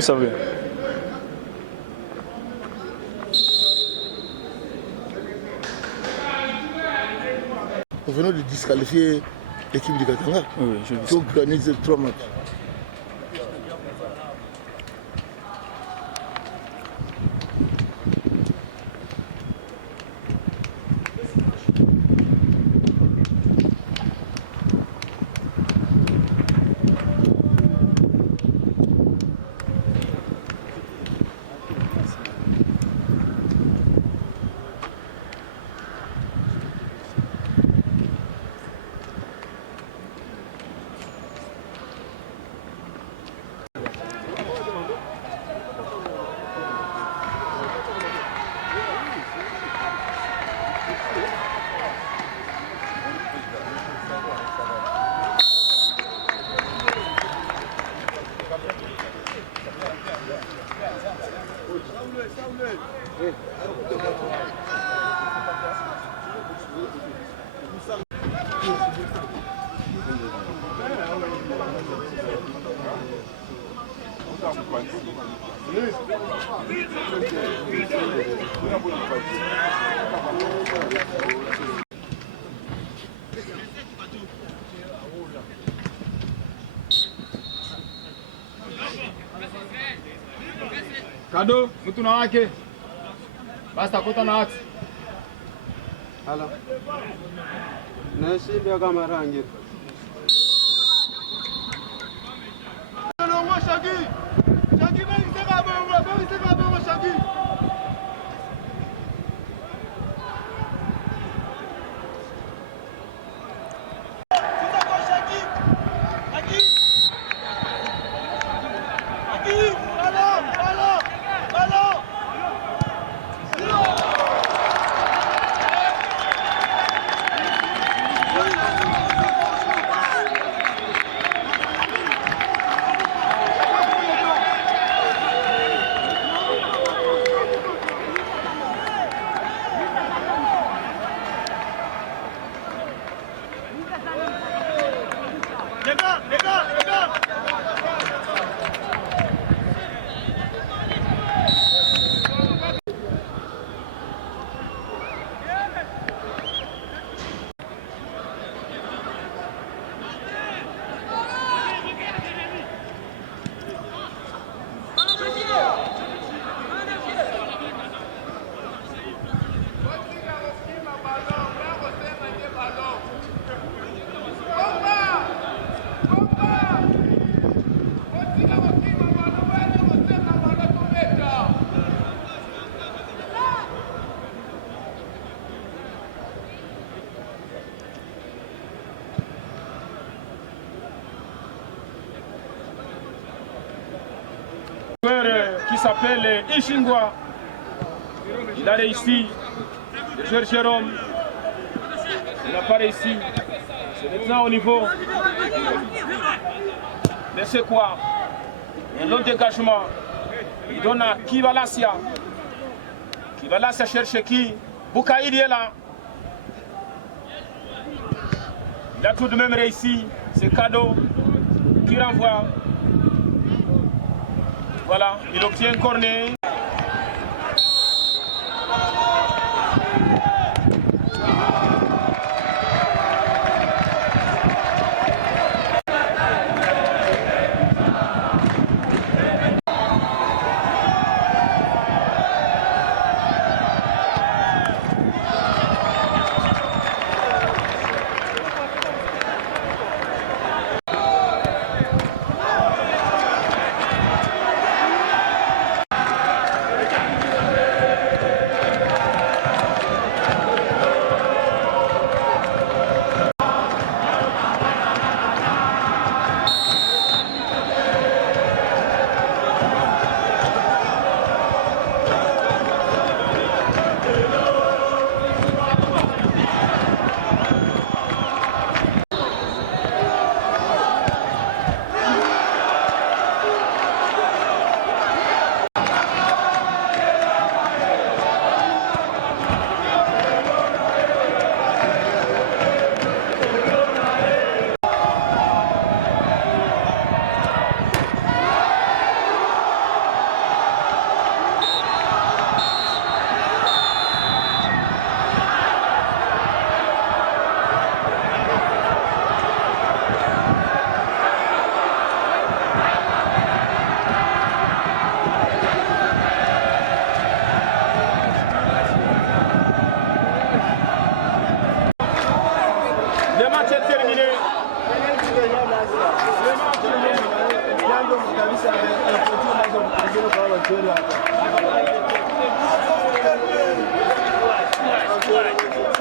Vous savez. Nous venons de disqualifier l'équipe du Katanga. Oui, je qui ont gagné 3 matchs. Kado, mtu na wake. Basta kuta na watu. Hala. Nasi dia kamera anjir. Shagi. Shagi bali sema baba Shagi. Qui s'appelle Ishingwa. Il a réussi. Le joueur Jérôme. Il n'a pas réussi. C'est maintenant au niveau. Mais c'est quoi? Un long dégagement. Il donne à Kivalassia. Kivalassia cherche qui? Boukaïd est là. Il a tout de même réussi. C'est Cadeau qui renvoie. Voilà, il obtient un corner.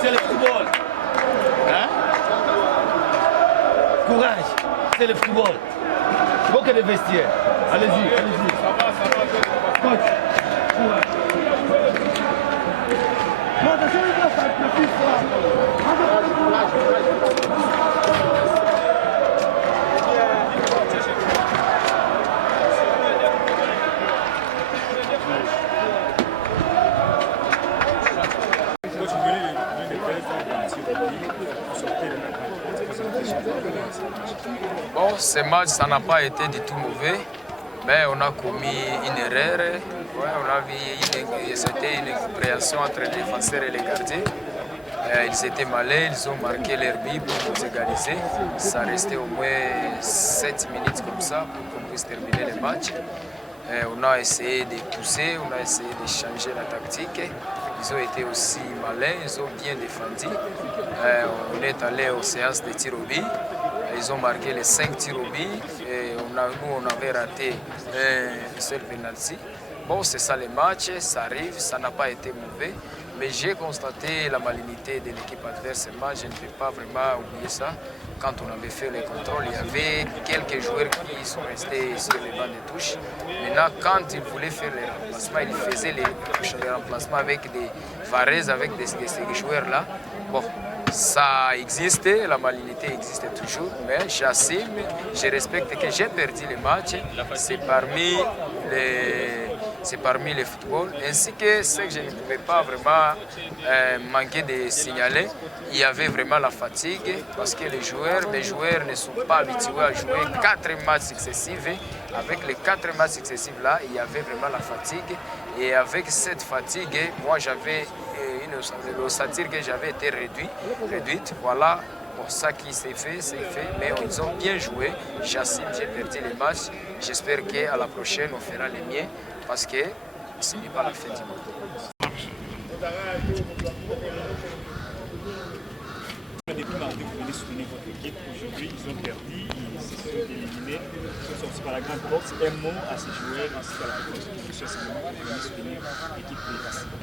c'est le football. Hein? Courage, c'est le football. Beaucoup de vestiaires. Allez-y, allez-y. Ça va. Coach, courage. Bon, ce match, ça n'a pas été du tout mauvais, mais on a commis une erreur. Ouais, on a vu c'était une compréhension entre les défenseurs et les gardiens. Ils étaient malins, ils ont marqué leur but pour nous égaliser. Ça restait au moins 7 minutes comme ça pour qu'on puisse terminer le match. On a essayé de pousser, on a essayé de changer la tactique. Ils ont été aussi malins, ils ont bien défendu. On est allé aux séances de tir au but. Ils ont marqué les 5 tirs au but. Et nous, on avait raté un seul penalty. Bon, c'est ça le match, ça arrive, ça n'a pas été mauvais. Mais j'ai constaté la malignité de l'équipe adverse. Moi, je ne peux pas vraiment oublier ça. Quand on avait fait les contrôles, il y avait quelques joueurs qui sont restés sur les bancs de touche. Maintenant, quand ils voulaient faire les remplacements, ils faisaient les remplacements avec des varaises, avec ces joueurs-là. Bon, ça existait, la malignité existe toujours, mais j'assume, je respecte que j'ai perdu le match. C'est parmi les footballs, ainsi que ce que je ne pouvais pas vraiment manquer de signaler, il y avait vraiment la fatigue parce que les joueurs ne sont pas habitués à jouer 4 matchs successifs. Avec les 4 matchs successifs là, il y avait vraiment la fatigue. Et avec cette fatigue, moi j'avais l'ossature que j'avais été réduite. Voilà. Bon, ça qui s'est fait, mais ils ont bien joué. J'assume, j'ai perdu les matchs. J'espère qu'à la prochaine, on fera les miens parce que ce n'est pas la fin du monde. Depuis mardi, vous venez soutenir votre équipe. Aujourd'hui, ils ont perdu, ils se sont éliminés, ils sont sortis par la grande porte. Un mot à ces joueurs ainsi qu'à la population pour venir soutenir l'équipe de Castilla.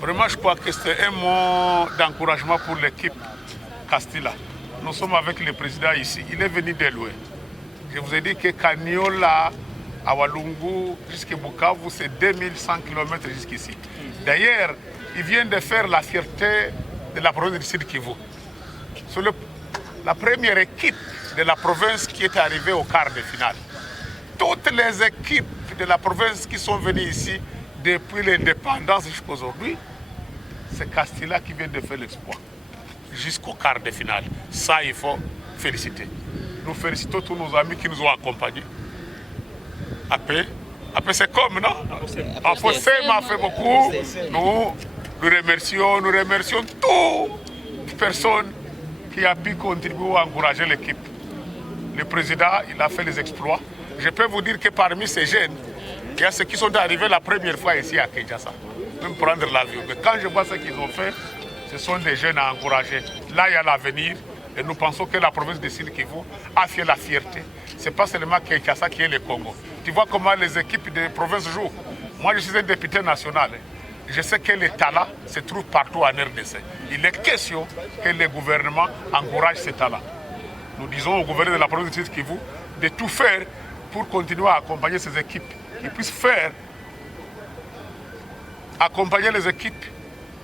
Vraiment, je crois que c'est un mot d'encouragement pour l'équipe Castilla. Nous sommes avec le président ici. Il est venu de loin. Je vous ai dit que Kaniola, à Walungu, jusqu'à Bukavu, c'est 2100 km jusqu'ici. D'ailleurs, il vient de faire la fierté de la province du Sud Kivu. C'est la première équipe de la province qui est arrivée au quart de finale. Toutes les équipes de la province qui sont venues ici depuis l'indépendance jusqu'à aujourd'hui, c'est Castilla qui vient de faire l'exploit jusqu'au quart de finale. Ça, il faut féliciter. Nous félicitons tous nos amis qui nous ont accompagnés. Après c'est comme, non? Après, m'a fait beaucoup. Nous remercions toutes personnes qui ont pu contribuer à encourager l'équipe. Le président, il a fait les exploits. Je peux vous dire que parmi ces jeunes, il y a ceux qui sont arrivés la première fois ici à Kinshasa, même prendre l'avion. Mais quand je vois ce qu'ils ont fait, ce sont des jeunes à encourager. Là, il y a l'avenir. Et nous pensons que la province de Sud Kivu a fait la fierté. Ce n'est pas seulement Kinshasa qui est le Congo. Tu vois comment les équipes de province jouent. Moi, je suis un député national. Je sais que les talents se trouvent partout en RDC. Il est question que le gouvernement encourage ces talents. Nous disons au gouverneur de la province de Sud Kivu de tout faire pour continuer à accompagner ces équipes. Qu'ils puissent accompagner les équipes.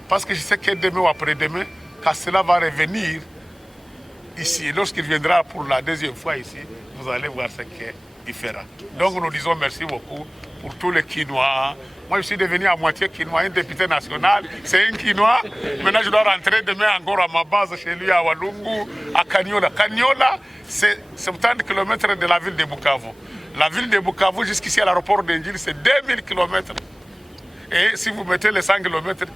Parce que je sais que demain ou après-demain, Castilla va revenir ici. Lorsqu'il viendra pour la deuxième fois ici, vous allez voir ce qui est différent. Donc nous disons merci beaucoup pour tous les Quinois. Moi je suis devenu à moitié Quinois, un député national, c'est un Quinois. Maintenant je dois rentrer demain encore à ma base chez lui à Walungu, à Kaniola. Kaniola, c'est 70 km de la ville de Bukavu. La ville de Bukavu jusqu'ici à l'aéroport d'Indjil, c'est 2000 km. Et si vous mettez les 100 km,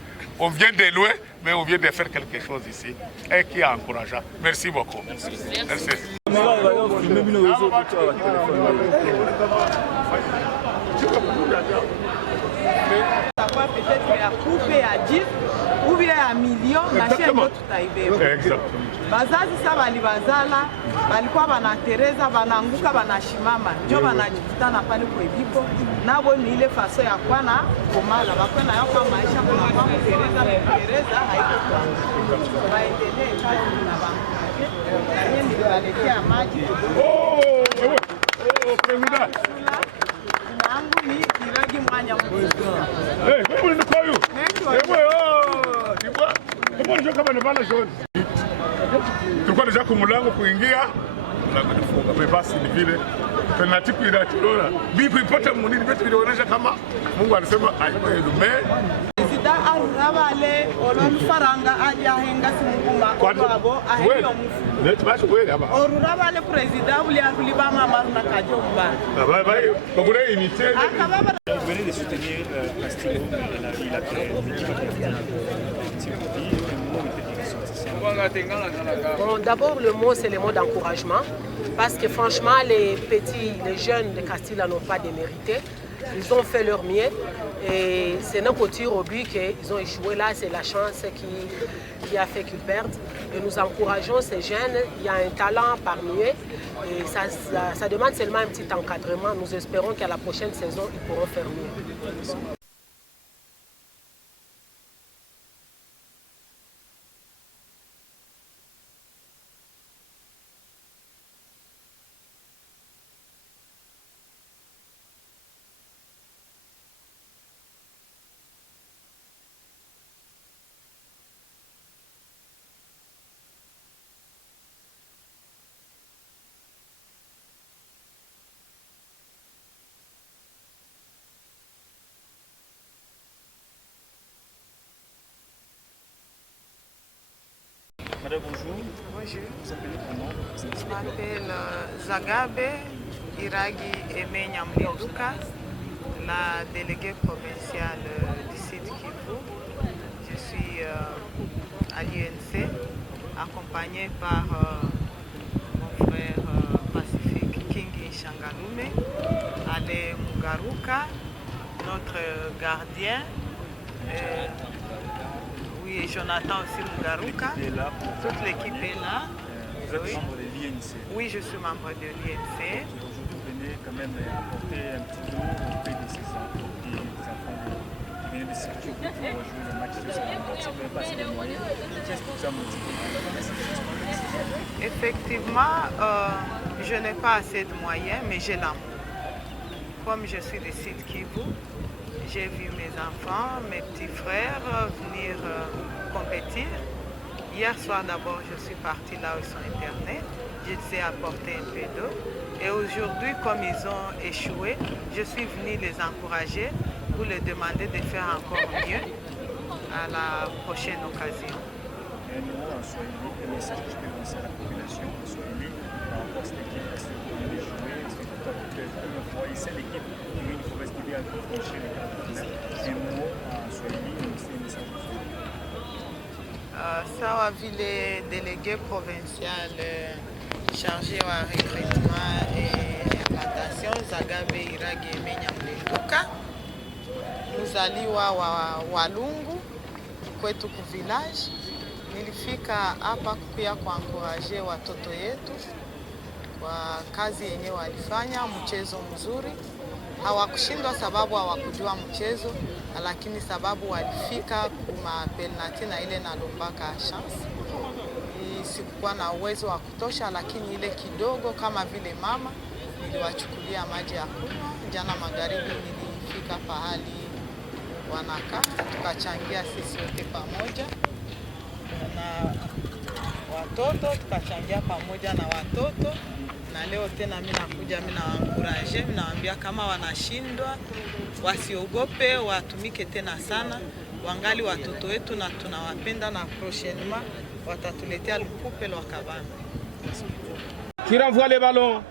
on vient de loin, mais on vient de faire quelque chose ici et qui est encourageant. Merci beaucoup. Merci. Savoir peut-être à couper à 10 ou bien à million, machin d'autres taïbé. Exactement. Bazazi sa balibazala, balikuwa banatereza, bananguka, banashimama. Ndio banajikutana pale kwa ibiko. Nabo ni ile faso ya kwana komala. Bakwana yao kwa maisha kuna kwa kutereza haiko kwa Président. Nangu ni Iragi Mwanya Président. Hey, comment est-ce que tu vois? Comment je comme ne pas la jaune? Tulikuwa deja kumulango kuingia na kufunga. Mais basi ni vile penalty kwa tunaona. Bibi ipata munini vitu vinaonyesha kama Mungu alisema aidume. Président arabale olon faranga aja henga simukuma kwabo ahiyo mufu. Net basi kweli hapa. Orurabale président uli akuliba mama na kajo mbana. Bye bye. Bakure unité. Vous venez de soutenir Castillo, il a créé une équipe Bon, d'abord, le mot, c'est le mot d'encouragement. Parce que franchement, les jeunes de Castilla n'ont pas démérité. Ils ont fait leur mieux. Et c'est notre tir au but qu'ils ont échoué là. C'est la chance qui a fait qu'ils perdent. Et nous encourageons ces jeunes. Il y a un talent parmi eux. Et ça demande seulement un petit encadrement. Nous espérons qu'à la prochaine saison, ils pourront faire mieux. Madame, bonjour. Bonjour. Vous appelez comment? Je m'appelle Zagabe Iragi Emenya Mlinduka, la déléguée provinciale du Sud Kivu. Je suis à l'UNC, accompagnée par mon frère Pacifique Kingi Shangalume, Ale Mugaruka, notre gardien. Oui, et Jonathan aussi Mugaruka. Toute l'équipe est là. Vous êtes membre de l'INC? Oui, je suis membre de l'INC. Aujourd'hui, vous venez quand même apporter un petit lot auprès de ces enfants qui viennent de circuler pour jouer le match de ce moment. Si vous n'avez pas assez de moyens, qu'est-ce qui vous a motivé? Effectivement, je n'ai pas assez de moyens, mais j'ai l'amour. Comme je suis de Sud Kivu, j'ai vu mes enfants, mes petits frères venir compétir. Hier soir d'abord, je suis partie là où ils sont internés. Je les ai apporté un peu d'eau. Et aujourd'hui, comme ils ont échoué, je suis venue les encourager pour leur demander de faire encore mieux à la prochaine occasion. Un mot en Swahili, un message que je peux lancer à la population en Swahili par rapport à cette équipe qui vient de jouer. C'est tout à fait la première fois. Et c'est l'équipe qui vient de Province qui vient de franchir les cartes. Un mot en Swahili, c'est un message en Swahili. Sawa vile délégué provincial chargé au recrutement et implantation Zagabe Iragi Emenya Mlinduka, mzaliwa wa Walungu kwetu ku village. Nilifika hapa kukuya kuankuraje watoto yetu kwa kazi yenye walifanya, mchezo mzuri. Hawakushindwa sababu hawakujua mchezo, lakini sababu walifika kuma penalty na ile nalombaka chance. Sikuwa na uwezo wa kutosha, lakini ile kidogo kama vile mama niliwachukulia maji ya kunywa. Jana magharibi nilifika pahali wanakaa, tukachangia sisi wote pamoja na watoto, tukachangia pamoja na watoto. Na leo tena mimi nakuja, mimi nawaencourage, mimi nawaambia kama wanashindwa wasiogope, watumike tena sana. Wangali watoto wetu na tunawapenda, na prochainement watatuletea lukupe lwa kabambe. Qui renvoie les ballons,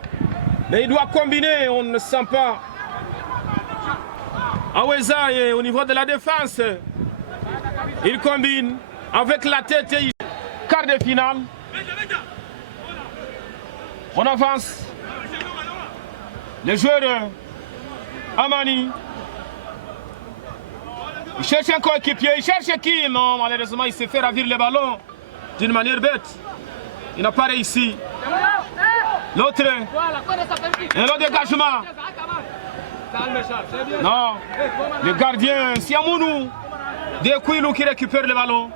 mais il doit combiner, on ne sent pas. Aweza au niveau de la défense, il combine avec la tête et quart de finale. On avance. Le joueur Amani. Il cherche un coéquipier. Il cherche qui? Non, malheureusement, il s'est fait ravir le ballon d'une manière bête. Il n'a pas réussi. L'autre. Un autre dégagement. Non. Le gardien Siamounou. Dekouilou qui récupère le ballon.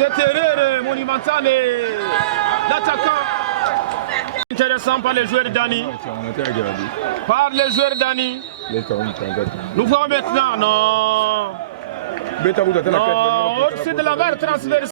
Cette erreur monumentale est l'attaquant. Intéressant par les joueurs d'Ani. Par les joueurs d'Ani. Nous voyons maintenant, non. Non, c'est de la barre transversale.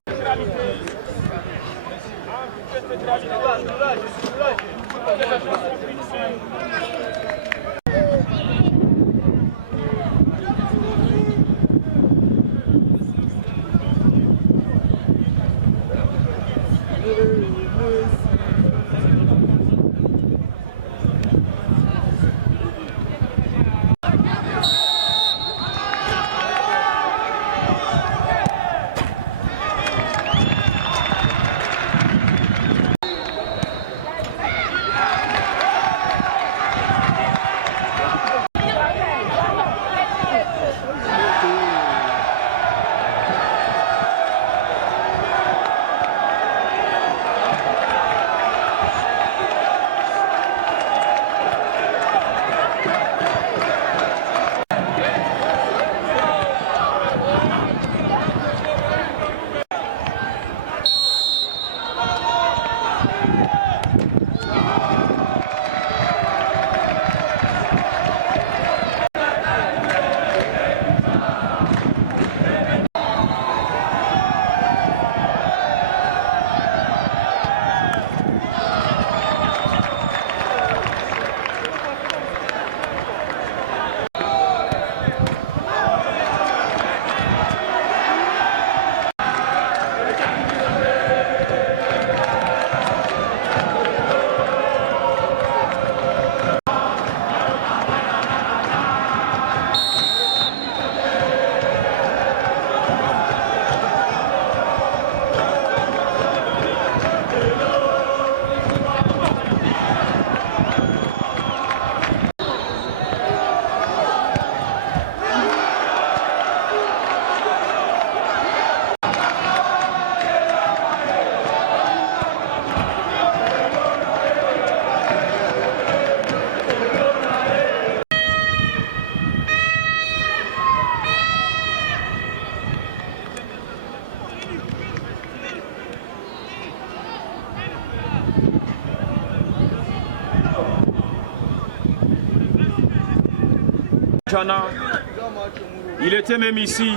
Il était même ici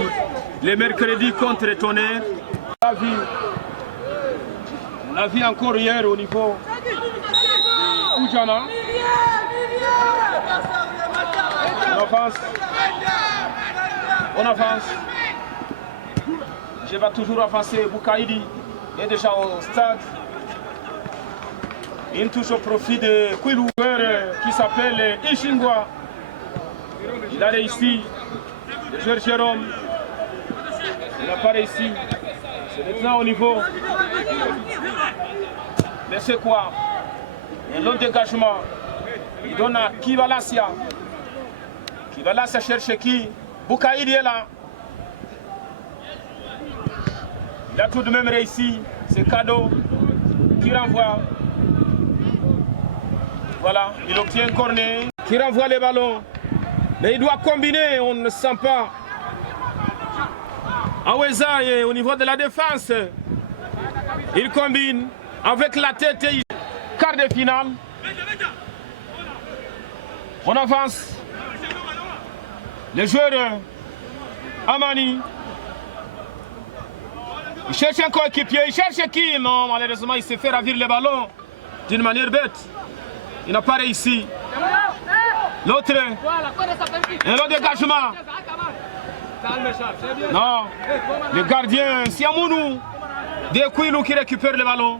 les mercredis contre Tonnerre. On l'a vu encore hier au niveau de Oujana. On avance. Je vais toujours avancer. Boukaïdi est déjà au stade. Il touche au profit de Kouilou qui s'appelle Ishingwa. Il a réussi. Le joueur Jérôme. Il n'a pas réussi. C'est maintenant au niveau. Mais c'est quoi? Un long dégagement. Il donne à Kivalassia. Kivalassia cherche qui? Boukaïdi est là. Il a tout de même réussi. C'est cadeau qui renvoie. Voilà, il obtient un corner. Qui renvoie les ballons. Mais il doit combiner, on ne sent pas. Aweza est au niveau de la défense. Il combine avec la tête et quart de finale. On avance. Les joueurs Amani. Il cherche un coéquipier. Il cherche qui? Non, malheureusement, il s'est fait ravir les ballons d'une manière bête. Il n'a pas réussi. L'autre, un long dégagement. Non, le gardien Siamounou, de Kouilou qui récupère le ballon.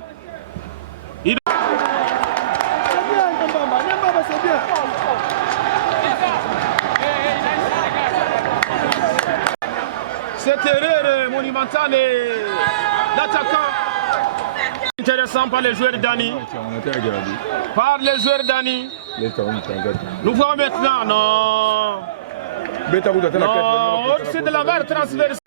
Cette erreur monumentale est l'attaquant. Intéressant par les joueurs d'Ani. Par les joueurs d'Ani. Nous voyons maintenant, non. Non, c'est de la barre transversale.